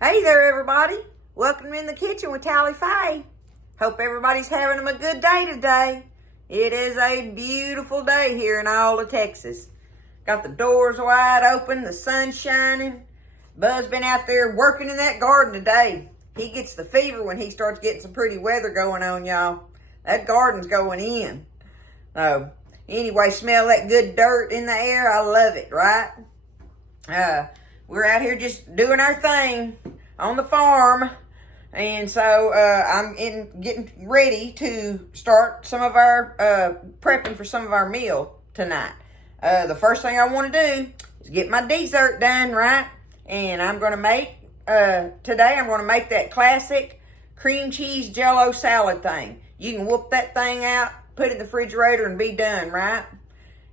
Hey there, everybody. Welcome in the kitchen with Tally Faye. Hope everybody's having a good day today. It is a beautiful day here in Alta, Texas. Got the doors wide open, the sun's shining. Buzz been out there working in that garden today. He gets the fever when he starts getting some pretty weather going on, y'all. That garden's going in. So, anyway, smell that good dirt in the air. I love it, right? We're out here just doing our thing on the farm. And so I'm getting ready to start some of our prepping for some of our meal tonight. The first thing I want to do is get my dessert done, right? And I'm going to make, today I'm going to make that classic cream cheese Jello salad thing. You can whoop that thing out, put it in the refrigerator, and be done, right?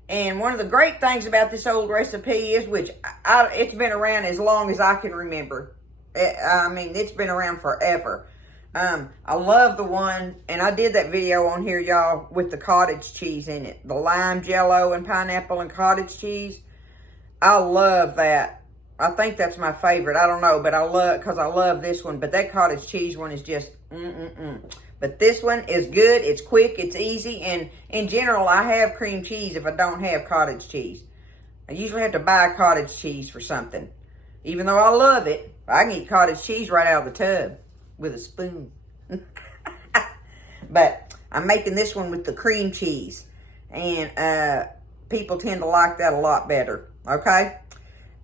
And one of the great things about this old recipe is, which it's been around as long as I can remember. I mean, it's been around forever. I love the one, and I did that video on here, y'all, with the cottage cheese in it. The lime Jello and pineapple and cottage cheese. I love that. I think that's my favorite. I don't know, but I love this one. But that cottage cheese one is just, But this one is good. It's quick. It's easy. And in general, I have cream cheese if I don't have cottage cheese. I usually have to buy cottage cheese for something. Even though I love it, I can eat cottage cheese right out of the tub with a spoon. But I'm making this one with the cream cheese. And people tend to like that a lot better. Okay?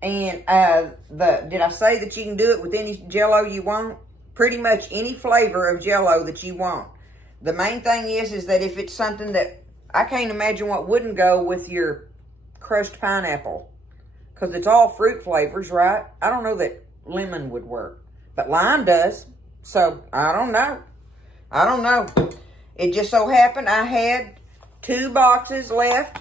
And did I say that you can do it with any Jello you want? Pretty much any flavor of Jello that you want. The main thing is that if it's something that, I can't imagine what wouldn't go with your crushed pineapple. Because it's all fruit flavors, right? I don't know that lemon would work. But lime does. So, I don't know. It just so happened I had 2 boxes left.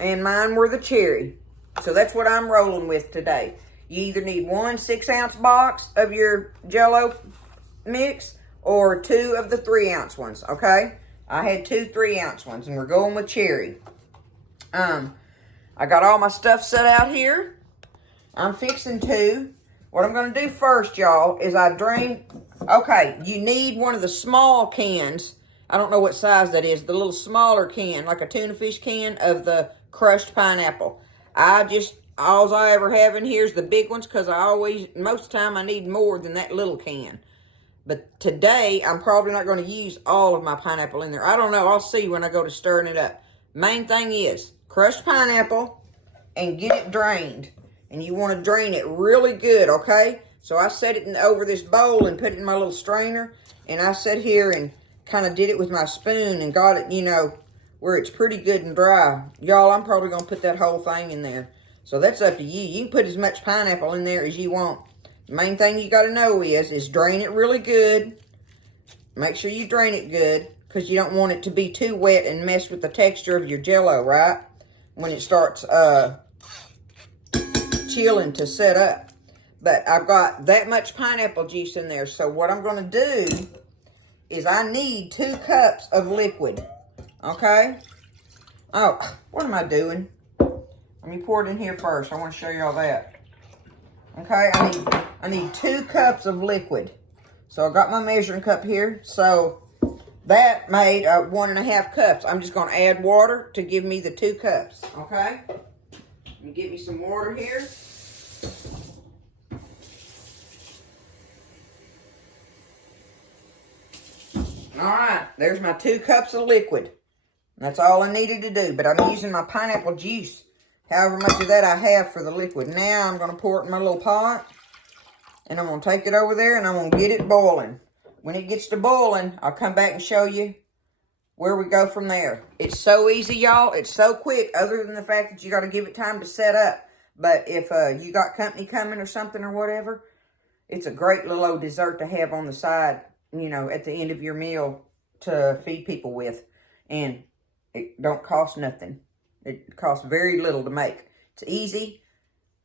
And mine were the cherry. So that's what I'm rolling with today. You either need 1 6-ounce box of your Jello mix or 2 of the 3-ounce ones, okay? I had 2 3-ounce ones, and we're going with cherry. I got all my stuff set out here. I'm fixing to. What I'm going to do first, y'all, is okay, you need one of the small cans. I don't know what size that is. The little smaller can, like a tuna fish can of the crushed pineapple. All I ever have in here is the big ones because most of the time I need more than that little can. But today, I'm probably not going to use all of my pineapple in there. I don't know. I'll see when I go to stirring it up. Main thing is crushed pineapple and get it drained. And you want to drain it really good, okay? So I set it over this bowl and put it in my little strainer. And I sat here and kind of did it with my spoon and got it, where it's pretty good and dry. Y'all, I'm probably going to put that whole thing in there. So that's up to you. You can put as much pineapple in there as you want. The main thing you got to know is drain it really good. Make sure you drain it good because you don't want it to be too wet and mess with the texture of your Jello, right? When it starts chilling to set up. But I've got that much pineapple juice in there. So what I'm going to do is I need 2 cups of liquid. Okay? Oh, what am I doing? Let me pour it in here first. I want to show y'all that. Okay, I need 2 cups of liquid. So I got my measuring cup here. So that made 1.5 cups. I'm just going to add water to give me the 2 cups. Okay? Let me get me some water here. Alright, there's my 2 cups of liquid. That's all I needed to do. But I'm using my pineapple juice. However much of that I have for the liquid. Now I'm going to pour it in my little pot. And I'm going to take it over there and I'm going to get it boiling. When it gets to boiling, I'll come back and show you where we go from there. It's so easy, y'all. It's so quick, other than the fact that you got to give it time to set up. But if you got company coming or something or whatever, it's a great little old dessert to have on the side, at the end of your meal to feed people with. And it don't cost nothing. It costs very little to make. It's easy.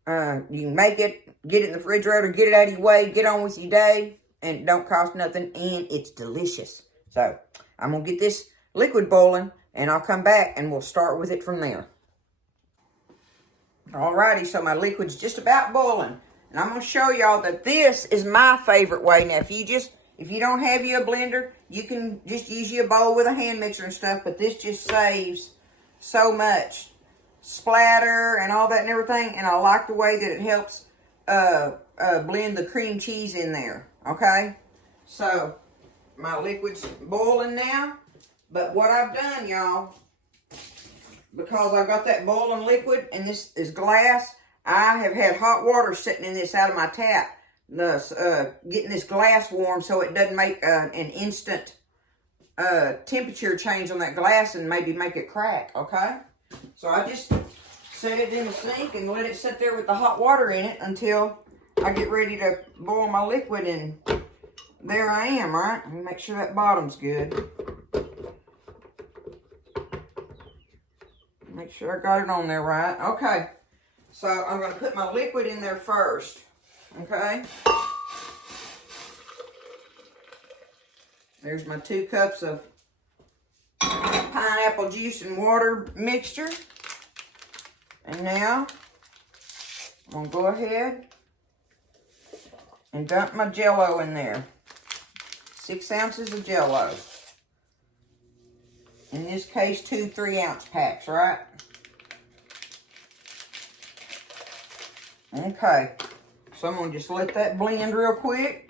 You can make it, get it in the refrigerator, get it out of your way, get on with your day, and it don't cost nothing, and it's delicious. So, I'm going to get this liquid boiling, and I'll come back, and we'll start with it from there. Alrighty, so my liquid's just about boiling. And I'm going to show y'all that this is my favorite way. Now, if you don't have you a blender, you can just use your bowl with a hand mixer and stuff. But this just saves so much splatter and all that and everything. And I like the way that it helps blend the cream cheese in there. Okay? So, my liquid's boiling now. But what I've done, y'all, because I've got that boiling liquid and this is glass, I have had hot water sitting in this out of my tap, getting this glass warm so it doesn't make an instant temperature change on that glass and maybe make it crack, okay? So I just set it in the sink and let it sit there with the hot water in it until I get ready to boil my liquid, and there I am, right? Let me make sure that bottom's good. Make sure I got it on there right. Okay. So I'm going to put my liquid in there first. Okay. There's my 2 cups of pineapple juice and water mixture. And now I'm going to go ahead and dump my Jello in there. 6 ounces of Jello. In this case, 2 3-ounce packs, right? Okay. So I'm going to just let that blend real quick.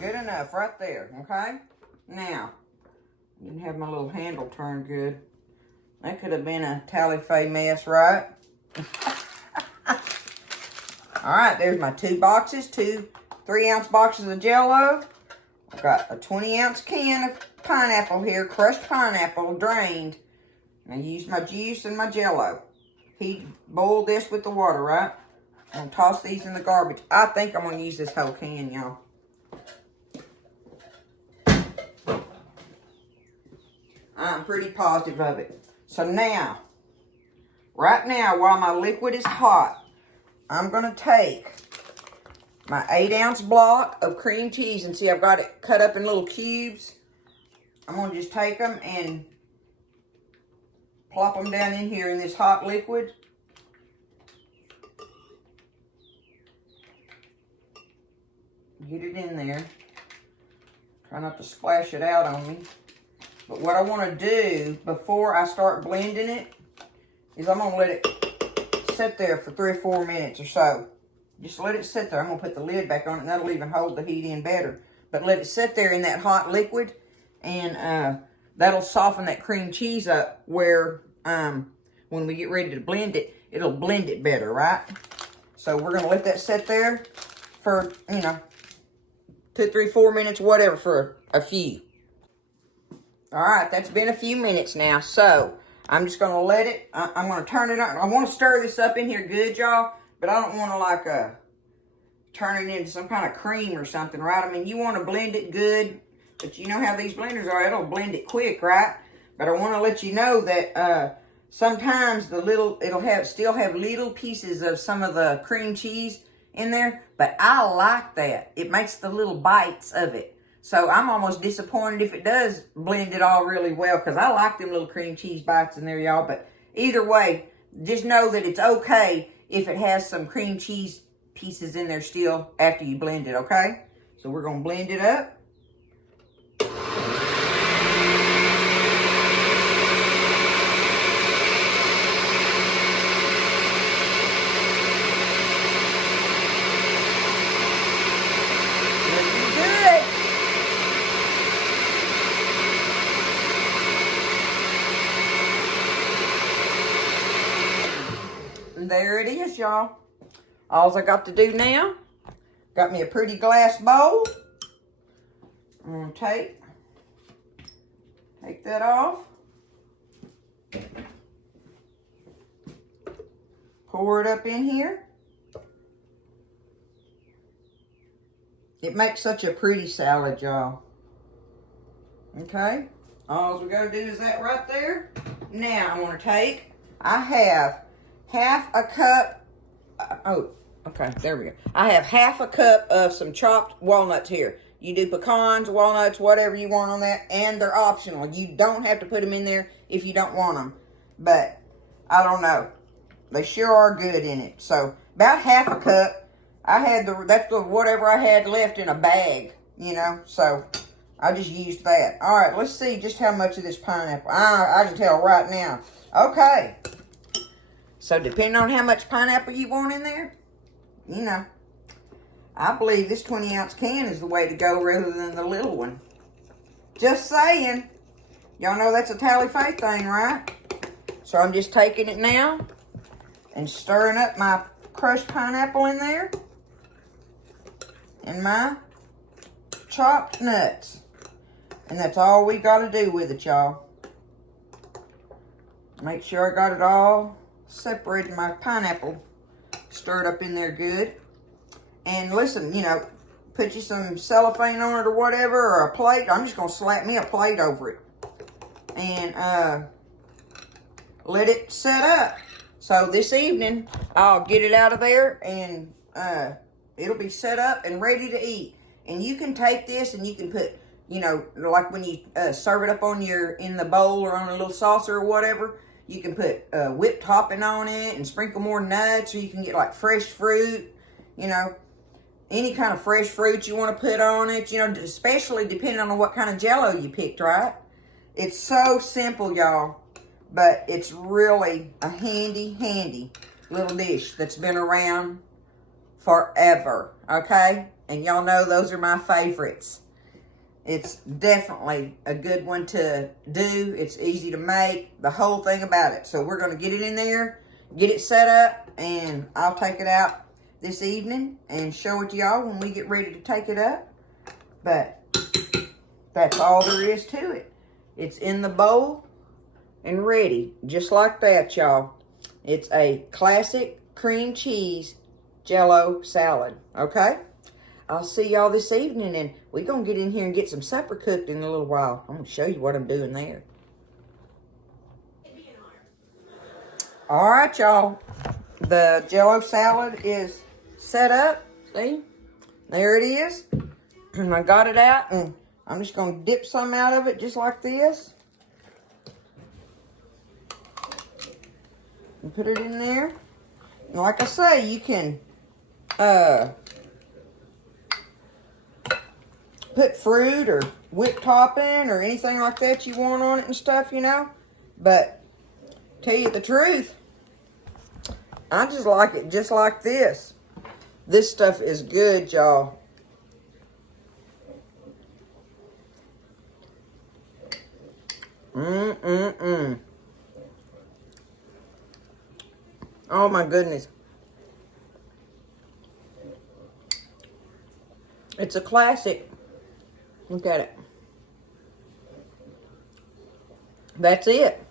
Good enough right there, okay? Now, I didn't have my little handle turned good. That could have been a tally-fay mess, right? All right, there's my 2 boxes, 2 3-ounce boxes of Jello. I've got a 20-ounce can of pineapple here, crushed pineapple, drained. And I used my juice and my Jello. Boiled this with the water, right? I'm going to toss these in the garbage. I think I'm going to use this whole can, y'all. I'm pretty positive of it. So now, right now, while my liquid is hot, I'm going to take my 8-ounce block of cream cheese, and see, I've got it cut up in little cubes. I'm going to just take them and plop them down in here in this hot liquid. Get it in there. Try not to splash it out on me. But what I want to do before I start blending it is I'm going to let it sit there for 3 or 4 minutes or so. Just let it sit there. I'm going to put the lid back on it, and that'll even hold the heat in better. But let it sit there in that hot liquid, and that'll soften that cream cheese up where when we get ready to blend it, it'll blend it better, right? So we're going to let that sit there for, 2, 3, 4 minutes, whatever, for a few. All right, that's been a few minutes now. So I'm just going to let it, I'm going to turn it on. I want to stir this up in here good, y'all, but I don't want to turn it into some kind of cream or something, right? I mean, you want to blend it good, but you know how these blenders are. It'll blend it quick, right? But I want to let you know that sometimes it'll still have little pieces of some of the cream cheese in there, but I like that. It makes the little bites of it. So I'm almost disappointed if it does blend it all really well, because I like them little cream cheese bites in there, y'all. But either way, just know that it's okay if it has some cream cheese pieces in there still after you blend it, okay? So we're going to blend it up. There it is, y'all. All I got to do now, got me a pretty glass bowl. I'm going to take that off. Pour it up in here. It makes such a pretty salad, y'all. Okay. All we got to do is that right there. Now, I have half a cup, Okay, there we go. I have half a cup of some chopped walnuts here. You do pecans, walnuts, whatever you want on that, and they're optional. You don't have to put them in there if you don't want them. But, I don't know. They sure are good in it. So, about half a cup. That's whatever I had left in a bag, you know. So, I just used that. All right, let's see just how much of this pineapple. I can tell right now. Okay. So, depending on how much pineapple you want in there, you know, I believe this 20-ounce can is the way to go rather than the little one. Just saying. Y'all know that's a tally faith thing, right? So I'm just taking it now and stirring up my crushed pineapple in there and my chopped nuts. And that's all we got to do with it, y'all. Make sure I got it all separated, my pineapple stirred up in there good. And listen, you know, put you some cellophane on it or whatever, or a plate. I'm just going to slap me a plate over it. And let it set up. So this evening, I'll get it out of there and it'll be set up and ready to eat. And you can take this and you can put, you know, like when you serve it up on in the bowl or on a little saucer or whatever, you can put whipped topping on it and sprinkle more nuts, or you can get like fresh fruit, you know. Any kind of fresh fruit you want to put on it, you know, especially depending on what kind of Jello you picked, right? It's so simple, y'all, but it's really a handy little dish that's been around forever, okay? And y'all know those are my favorites. It's definitely a good one to do. It's easy to make, the whole thing about it. So we're going to get it in there, get it set up, and I'll take it out this evening and show it to y'all when we get ready to take it up. But that's all there is to it. It's in the bowl and ready, just like that, y'all. It's a classic cream cheese Jello salad, okay? I'll see y'all this evening, and we're going to get in here and get some supper cooked in a little while. I'm going to show you what I'm doing there. All right, y'all. The Jello salad is set up. See? There it is. And I got it out, and I'm just going to dip some out of it just like this. And put it in there. And like I say, you can put fruit or whipped topping or anything like that you want on it and stuff, you know. But tell you the truth, I just like it just like this. This stuff is good, y'all. Oh my goodness. It's a classic. Look at it. That's it.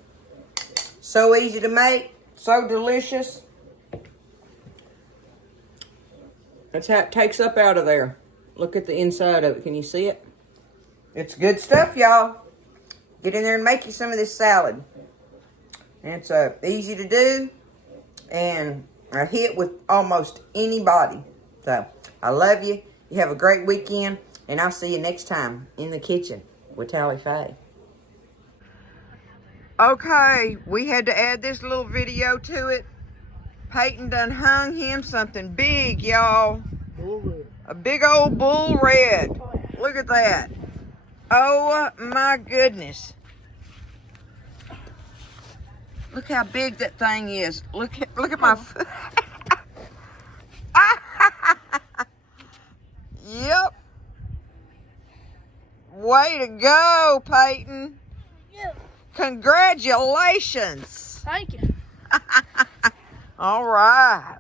So easy to make, so delicious. That's how it takes up out of there. Look at the inside of it. Can you see it? It's good stuff, y'all. Get in there and make you some of this salad. And it's easy to do and a hit with almost anybody. So, I love you. You have a great weekend, and I'll see you next time in the kitchen with Tally Faye. Okay, we had to add this little video to it. Peyton done hung him something big, y'all. A big old bull red. Look at that. Oh my goodness. Look how big that thing is. Look at my foot. Yep. Way to go, Peyton. Yep. Congratulations. Thank you. All right.